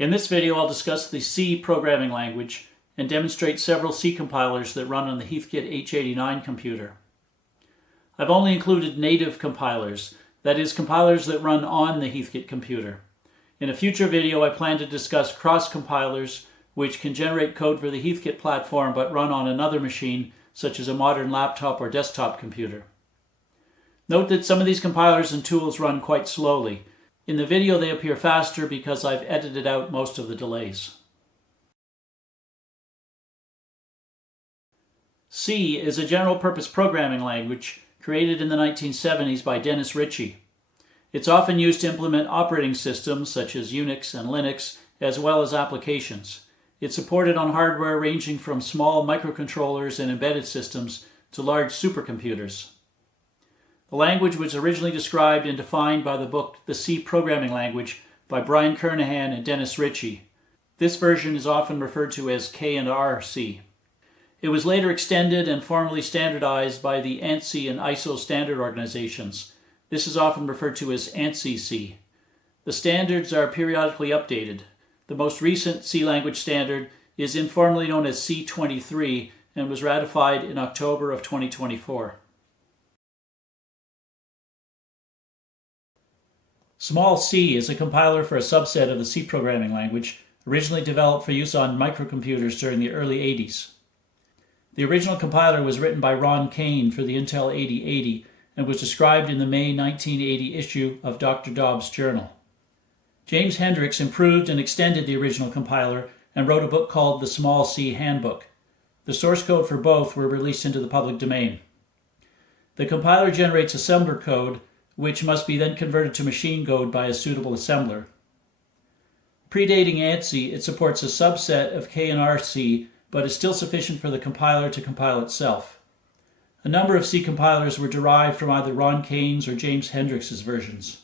In this video, I'll discuss the C programming language and demonstrate several C compilers that run on the Heathkit H89 computer. I've only included native compilers, that is, compilers that run on the Heathkit computer. In a future video, I plan to discuss cross-compilers, which can generate code for the Heathkit platform but run on another machine, such as a modern laptop or desktop computer. Note that some of these compilers and tools run quite slowly. In the video, they appear faster because I've edited out most of the delays. C is a general-purpose programming language created in the 1970s by Dennis Ritchie. It's often used to implement operating systems such as Unix and Linux, as well as applications. It's supported on hardware ranging from small microcontrollers and embedded systems to large supercomputers. The language was originally described and defined by the book The C Programming Language by Brian Kernighan and Dennis Ritchie. This version is often referred to as K&R C. It was later extended and formally standardized by the ANSI and ISO standard organizations. This is often referred to as ANSI C. The standards are periodically updated. The most recent C language standard is informally known as C23 and was ratified in October of 2024. Small c is a compiler for a subset of the C programming language, originally developed for use on microcomputers during the early 80s. The original compiler was written by Ron Kane for the Intel 8080 and was described in the May 1980 issue of Dr. Dobbs' Journal. James Hendricks improved and extended the original compiler and wrote a book called the Small C Handbook. The source code for both were released into the public domain. The compiler generates assembler code, which must be then converted to machine code by a suitable assembler. Predating ANSI, it supports a subset of K&R C, but is still sufficient for the compiler to compile itself. A number of C compilers were derived from either Ron Kane's or James Hendricks' versions.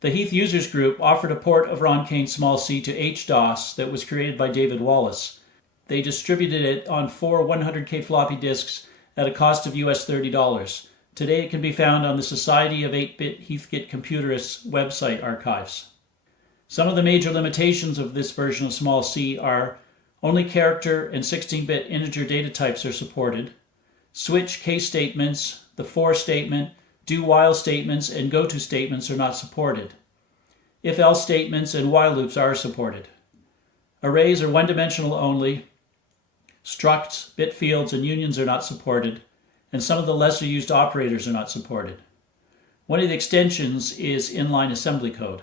The Heath Users Group offered a port of Ron Kane's Small C to HDOS that was created by David Wallace. They distributed it on 4 100K floppy disks at a cost of US $30. Today it can be found on the Society of 8-Bit Heathkit Computerists website archives. Some of the major limitations of this version of Small C are only character and 16-bit integer data types are supported. Switch case statements, the for statement, do-while statements, and goto statements are not supported. If-else statements and while loops are supported. Arrays are one-dimensional only. Structs, bit fields, and unions are not supported. And some of the lesser used operators are not supported. One of the extensions is inline assembly code.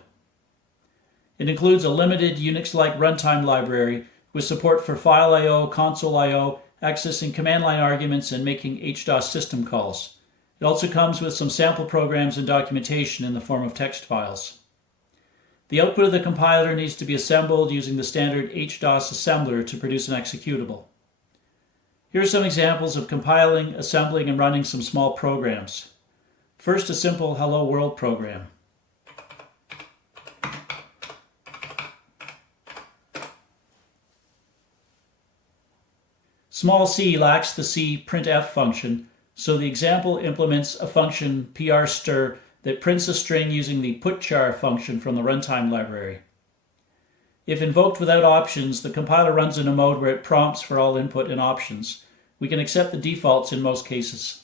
It includes a limited Unix-like runtime library with support for file I/O, console I/O, accessing command line arguments, and making HDOS system calls. It also comes with some sample programs and documentation in the form of text files. The output of the compiler needs to be assembled using the standard HDOS assembler to produce an executable. Here are some examples of compiling, assembling, and running some small programs. First, a simple Hello World program. Small c lacks the C printf function, so the example implements a function prstir that prints a string using the putchar function from the runtime library. If invoked without options, the compiler runs in a mode where it prompts for all input and options. We can accept the defaults in most cases.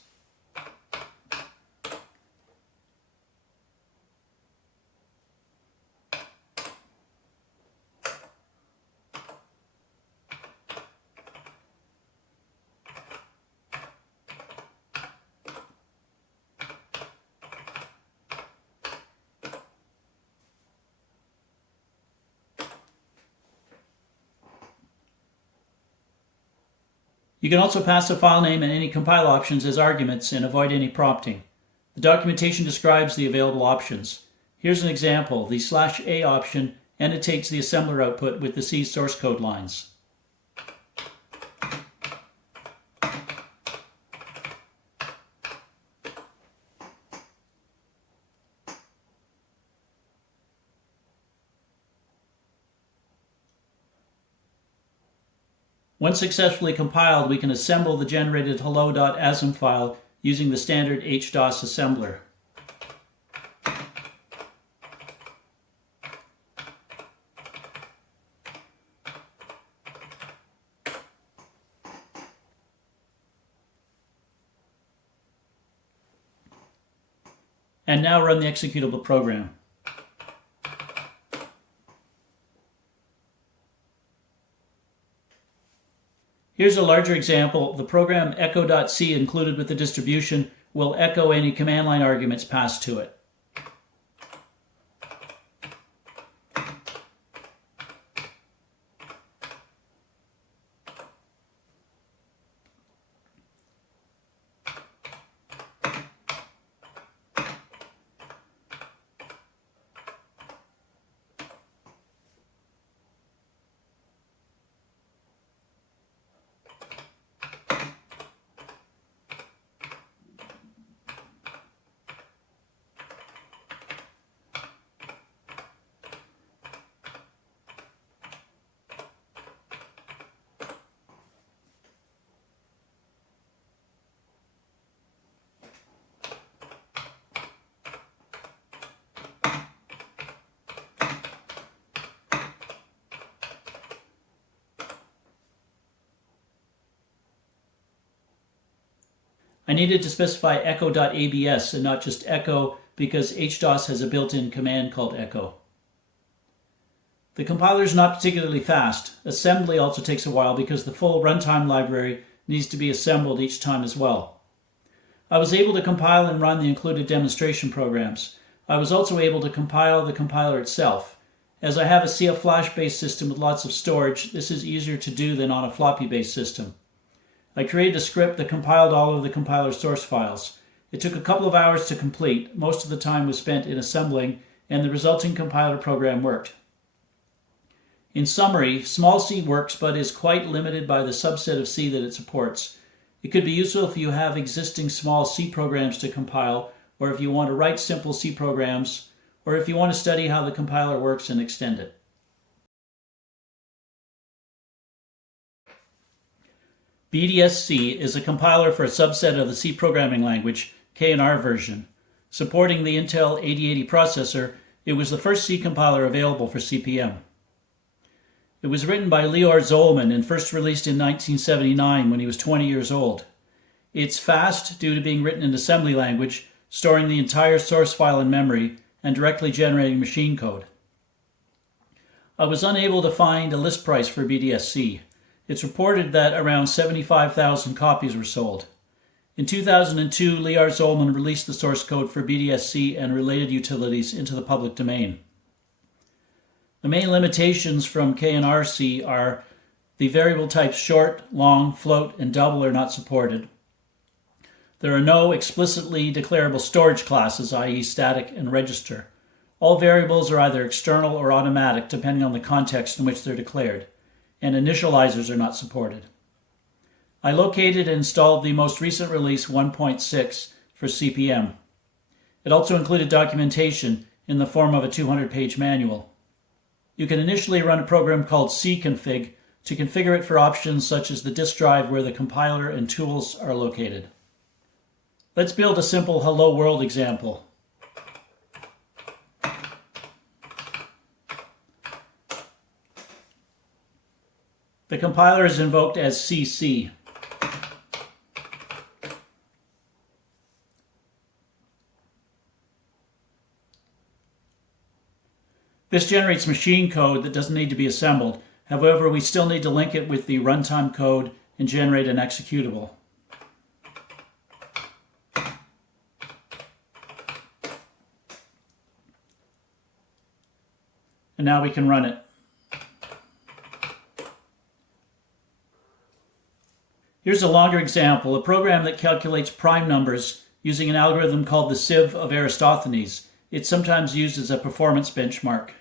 You can also pass a file name and any compile options as arguments and avoid any prompting. The documentation describes the available options. Here's an example, the /A option annotates the assembler output with the C source code lines. Once successfully compiled, we can assemble the generated hello.asm file using the standard HDOS assembler. and now run the executable program. Here's a larger example. The program echo.c included with the distribution will echo any command line arguments passed to it. I needed to specify echo.abs and not just echo because HDOS has a built-in command called echo. The compiler is not particularly fast. Assembly also takes a while because the full runtime library needs to be assembled each time as well. I was able to compile and run the included demonstration programs. I was also able to compile the compiler itself. As I have a CF Flash-based system with lots of storage, this is easier to do than on a floppy-based system. I created a script that compiled all of the compiler source files. It took a couple of hours to complete. Most of the time was spent in assembling, and the resulting compiler program worked. In summary, small c works but is quite limited by the subset of C that it supports. It could be useful if you have existing small C programs to compile, or if you want to write simple C programs, or if you want to study how the compiler works and extend it. BDS C is a compiler for a subset of the C programming language, K&R version. Supporting the Intel 8080 processor, it was the first C compiler available for CP/M. It was written by Lior Zolman and first released in 1979 when he was 20 years old. It's fast due to being written in assembly language, storing the entire source file in memory, and directly generating machine code. I was unable to find a list price for BDS C. It's reported that around 75,000 copies were sold. In 2002, Lior Zolman released the source code for BDS C and related utilities into the public domain. The main limitations from K&R C are the variable types short, long, float, and double are not supported. There are no explicitly declarable storage classes, i.e. static and register. All variables are either external or automatic depending on the context in which they're declared, and initializers are not supported. I located and installed the most recent release 1.6 for CP/M. It also included documentation in the form of a 200-page manual. You can initially run a program called cconfig to configure it for options such as the disk drive where the compiler and tools are located. Let's build a simple Hello World example. The compiler is invoked as CC. This generates machine code that doesn't need to be assembled. However, we still need to link it with the runtime code and generate an executable. And now we can run it. Here's a longer example, a program that calculates prime numbers using an algorithm called the sieve of Eratosthenes. It's sometimes used as a performance benchmark.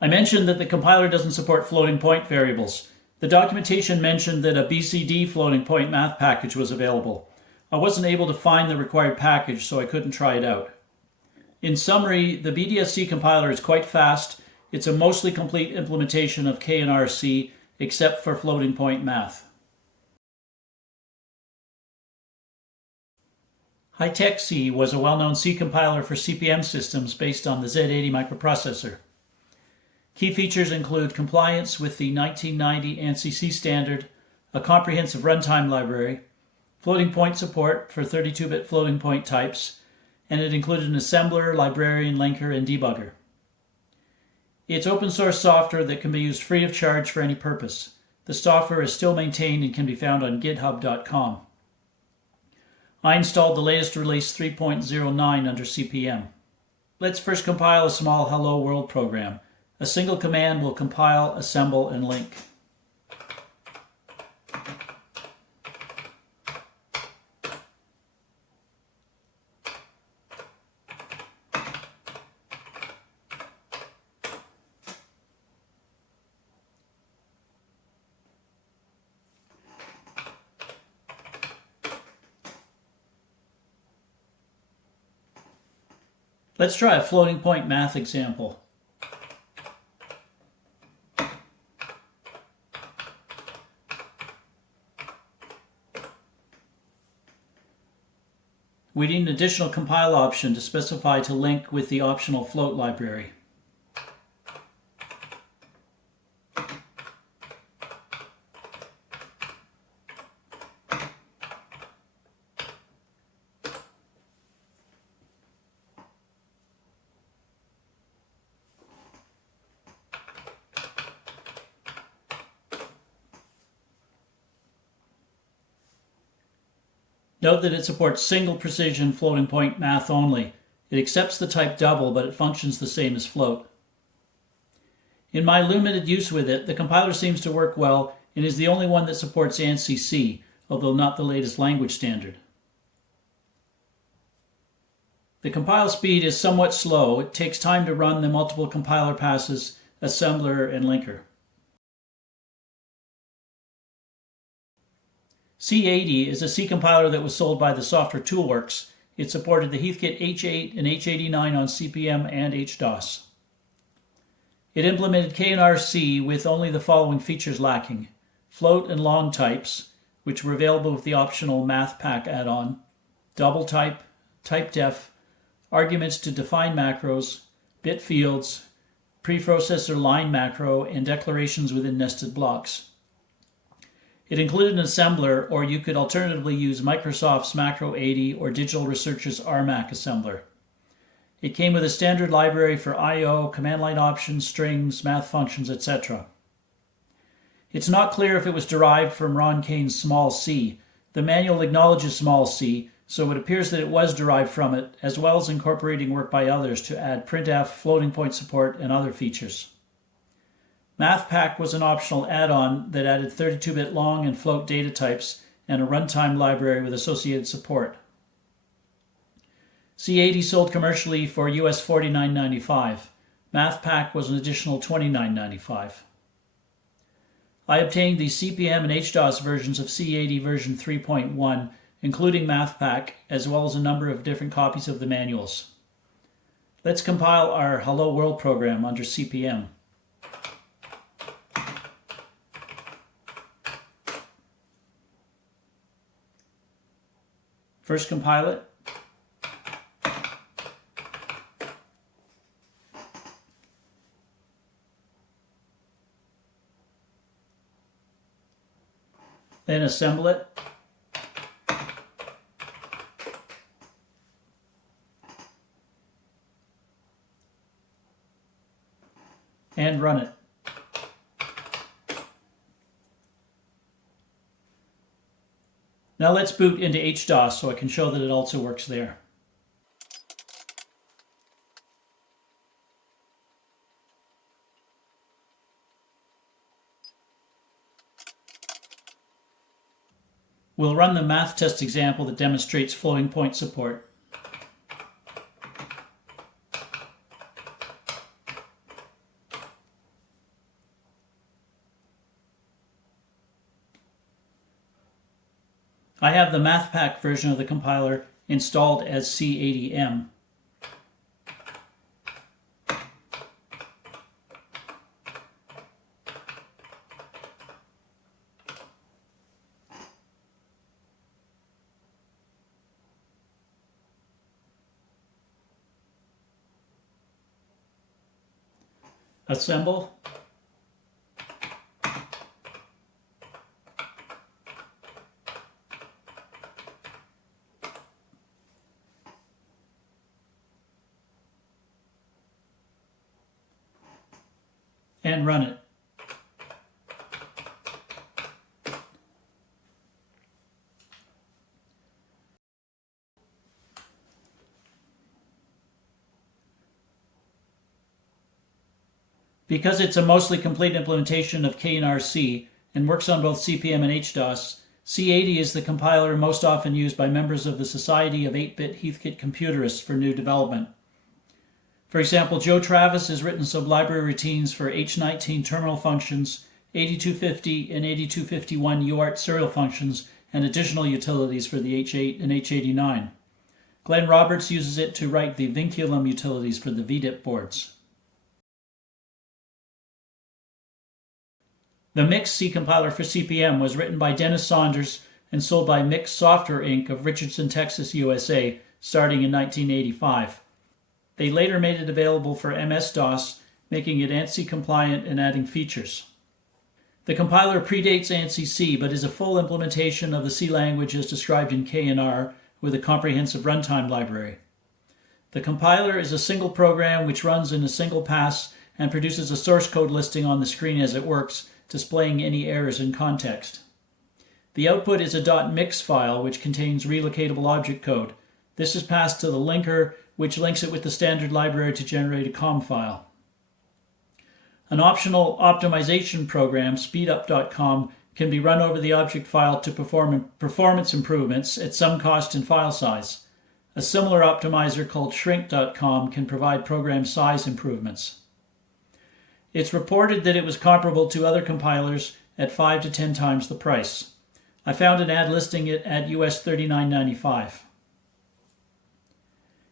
I mentioned that the compiler doesn't support floating point variables. The documentation mentioned that a BCD floating point math package was available. I wasn't able to find the required package, so I couldn't try it out. In summary, the BDS C compiler is quite fast. It's a mostly complete implementation of K&R C, except for floating point math. Heathkit C was a well-known C compiler for CP/M systems based on the Z80 microprocessor. Key features include compliance with the 1990 ANSI C standard, a comprehensive runtime library, floating point support for 32-bit floating point types, and it included an assembler, librarian, linker, and debugger. It's open source software that can be used free of charge for any purpose. The software is still maintained and can be found on github.com. I installed the latest release 3.09 under CP/M. Let's first compile a small Hello World program. A single command will compile, assemble, and link. Let's try a floating point math example. We need an additional compile option to specify to link with the optional float library. Note that it supports single precision floating point math only. It accepts the type double, but it functions the same as float. In my limited use with it, the compiler seems to work well and is the only one that supports ANSI C, although not the latest language standard. The compile speed is somewhat slow. It takes time to run the multiple compiler passes, assembler, and linker. C80 is a C compiler that was sold by the Software Toolworks. It supported the Heathkit H8 and H89 on CP/M and HDOS. It implemented K&R C with only the following features lacking: float and long types, which were available with the optional MathPack add-on, double type, type def, arguments to define macros, bit fields, preprocessor line macro, and declarations within nested blocks. It included an assembler, or you could alternatively use Microsoft's Macro 80 or Digital Research's RMac assembler. It came with a standard library for I/O, command line options, strings, math functions, etc. It's not clear if it was derived from Ron Kane's small c. The manual acknowledges small c, so it appears that it was derived from it, as well as incorporating work by others to add printf, floating point support, and other features. MathPack was an optional add-on that added 32-bit long and float data types and a runtime library with associated support. C80 sold commercially for US $49.95. MathPack was an additional $29.95. I obtained the CP/M and HDOS versions of C80 version 3.1, including MathPack, as well as a number of different copies of the manuals. Let's compile our Hello World program under CP/M. First compile it. Then assemble it. And run it. Now let's boot into HDOS so I can show that it also works there. We'll run the math test example that demonstrates floating point support. I have the MathPack version of the compiler installed as C80M. Assemble. And run it. Because it's a mostly complete implementation of K&R C and works on both CP/M and HDOS, C80 is the compiler most often used by members of the Society of 8-Bit Heathkit Computerists for new development. For example, Joe Travis has written some library routines for H19 terminal functions, 8250 and 8251 UART serial functions, and additional utilities for the H8 and H89. Glenn Roberts uses it to write the Vinculum utilities for the VDIP boards. The Mix C compiler for CP/M was written by Dennis Saunders and sold by Mix Software Inc. of Richardson, Texas, USA, starting in 1985. They later made it available for MS-DOS, making it ANSI compliant and adding features. The compiler predates ANSI C, but is a full implementation of the C language as described in K&R with a comprehensive runtime library. The compiler is a single program which runs in a single pass and produces a source code listing on the screen as it works, displaying any errors in context. The output is a .mix file which contains relocatable object code. This is passed to the linker, which links it with the standard library to generate a COM file. An optional optimization program, speedup.com, can be run over the object file to perform performance improvements at some cost and file size. A similar optimizer called shrink.com can provide program size improvements. It's reported that it was comparable to other compilers at 5 to 10 times the price. I found an ad listing it at US $39.95.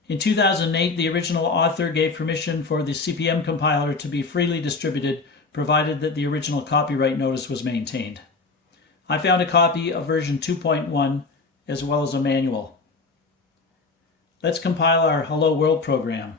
In 2008, the original author gave permission for the CP/M compiler to be freely distributed, provided that the original copyright notice was maintained. I found a copy of version 2.1 as well as a manual. Let's compile our Hello World program.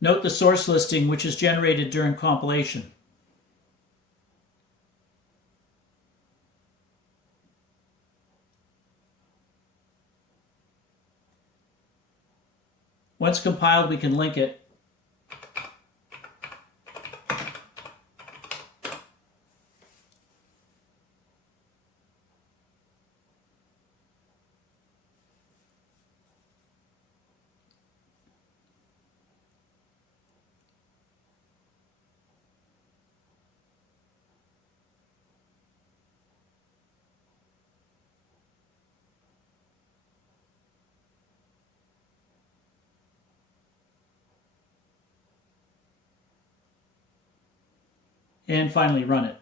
Note the source listing, which is generated during compilation. Once compiled, we can link it. And finally run it.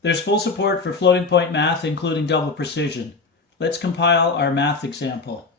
There's full support for floating point math, including double precision. Let's compile our math example.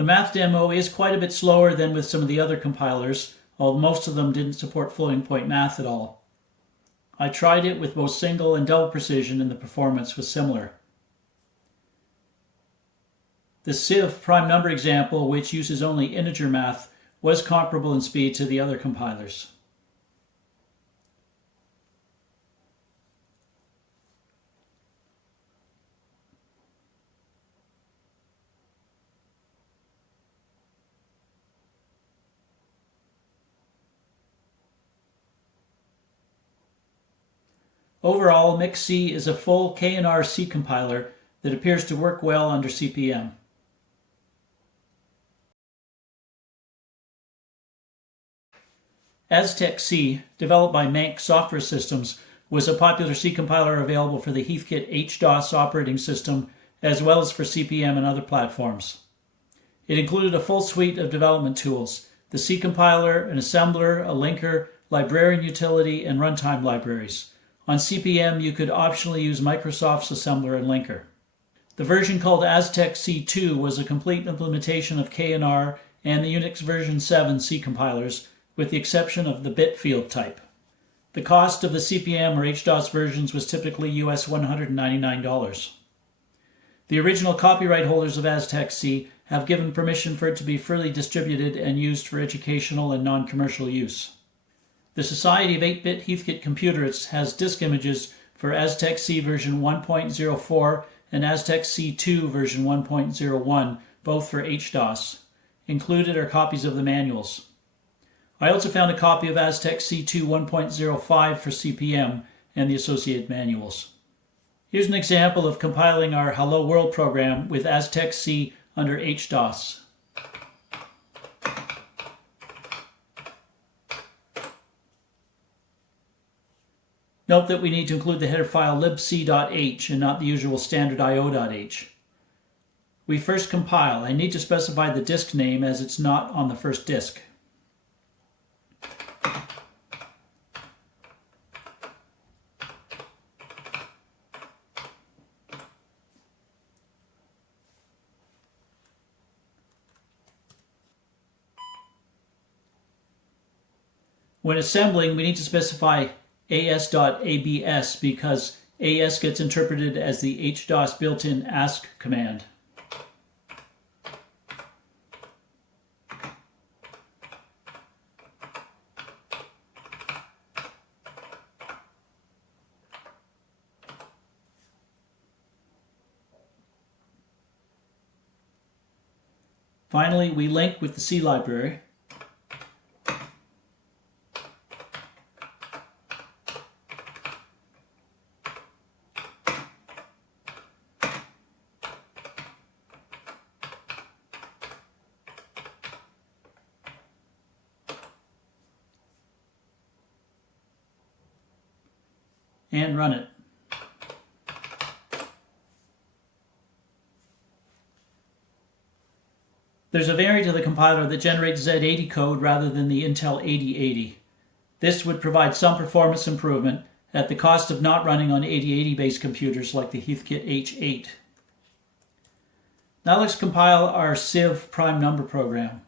The math demo is quite a bit slower than with some of the other compilers, although most of them didn't support floating point math at all. I tried it with both single and double precision and the performance was similar. The Civ prime number example, which uses only integer math, was comparable in speed to the other compilers. Overall, Mix C is a full K&R C compiler that appears to work well under CP/M. Aztec C, developed by Manx Software Systems, was a popular C compiler available for the Heathkit H operating system as well as for CP/M and other platforms. It included a full suite of development tools: the C compiler, an assembler, a linker, librarian utility, and runtime libraries. On CP/M, you could optionally use Microsoft's assembler and linker. The version called Aztec C2 was a complete implementation of K&R and the Unix version 7 C compilers, with the exception of the bit field type. The cost of the CP/M or HDOS versions was typically US $199. The original copyright holders of Aztec C have given permission for it to be freely distributed and used for educational and non-commercial use. The Society of 8-Bit Heathkit Computers has disk images for Aztec C version 1.04 and Aztec C2 version 1.01, both for HDOS. Included are copies of the manuals. I also found a copy of Aztec C2 1.05 for CP/M and the associated manuals. Here's an example of compiling our Hello World program with Aztec C under HDOS. Note that we need to include the header file libc.h and not the usual standard io.h. We first compile. I need to specify the disk name as it's not on the first disk. When assembling, we need to specify as.abs because as gets interpreted as the HDOS built-in ask command. Finally, we link with the C library. And run it. There's a variant of the compiler that generates Z80 code rather than the Intel 8080. This would provide some performance improvement at the cost of not running on 8080 based computers like the Heathkit H8. Now let's compile our Civ prime number program.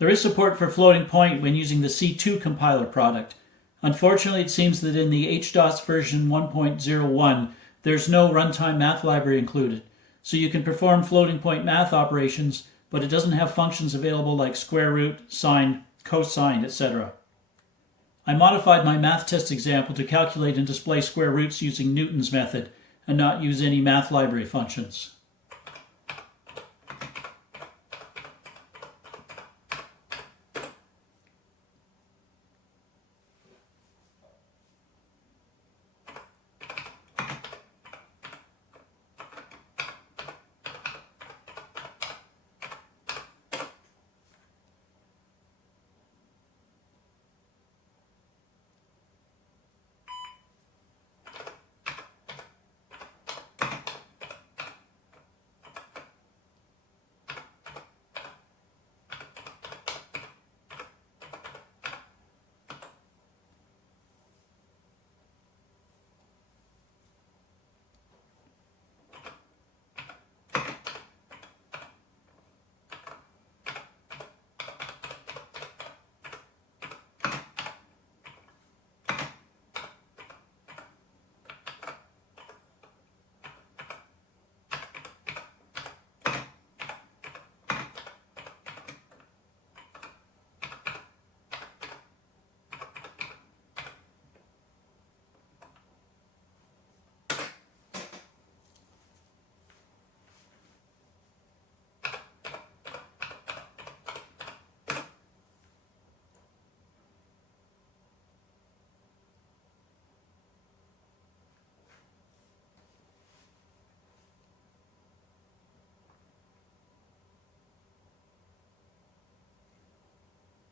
There is support for floating point when using the C2 compiler product. Unfortunately, it seems that in the HDOS version 1.01, there's no runtime math library included. So you can perform floating point math operations, but it doesn't have functions available like square root, sine, cosine, etc. I modified my math test example to calculate and display square roots using Newton's method and not use any math library functions.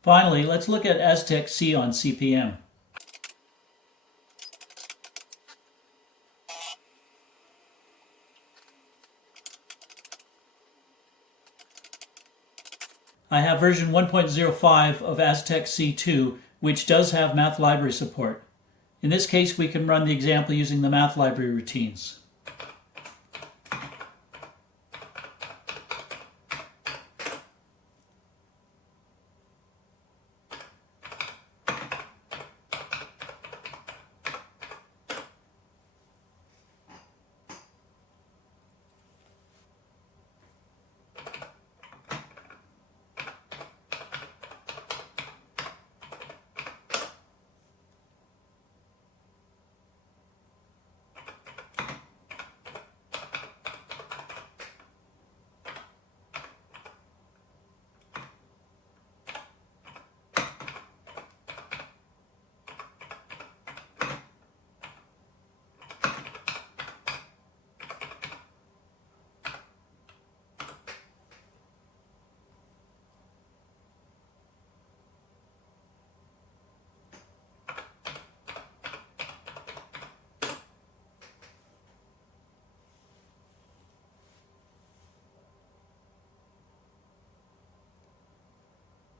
Finally, let's look at Aztec C on CP/M. I have version 1.05 of Aztec C2, which does have math library support. In this case, we can run the example using the math library routines.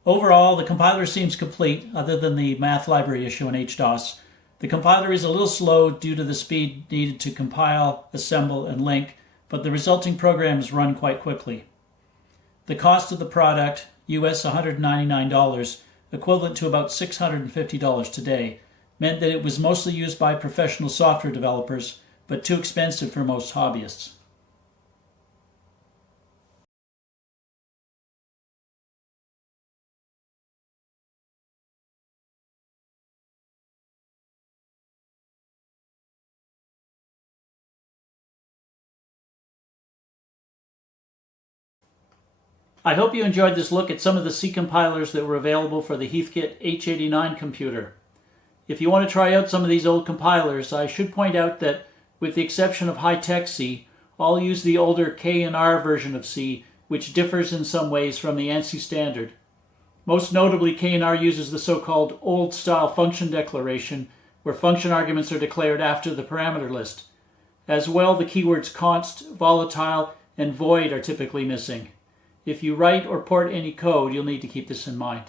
Overall, the compiler seems complete, other than the math library issue in HDOS. The compiler is a little slow due to the speed needed to compile, assemble, and link, but the resulting programs run quite quickly. The cost of the product, US $199, equivalent to about $650 today, meant that it was mostly used by professional software developers, but too expensive for most hobbyists. I hope you enjoyed this look at some of the C compilers that were available for the Heathkit H89 computer. If you want to try out some of these old compilers, I should point out that, with the exception of Aztec C, all use the older K&R version of C, which differs in some ways from the ANSI standard. Most notably, K&R uses the so-called old-style function declaration, where function arguments are declared after the parameter list. As well, the keywords const, volatile, and void are typically missing. If you write or port any code, you'll need to keep this in mind.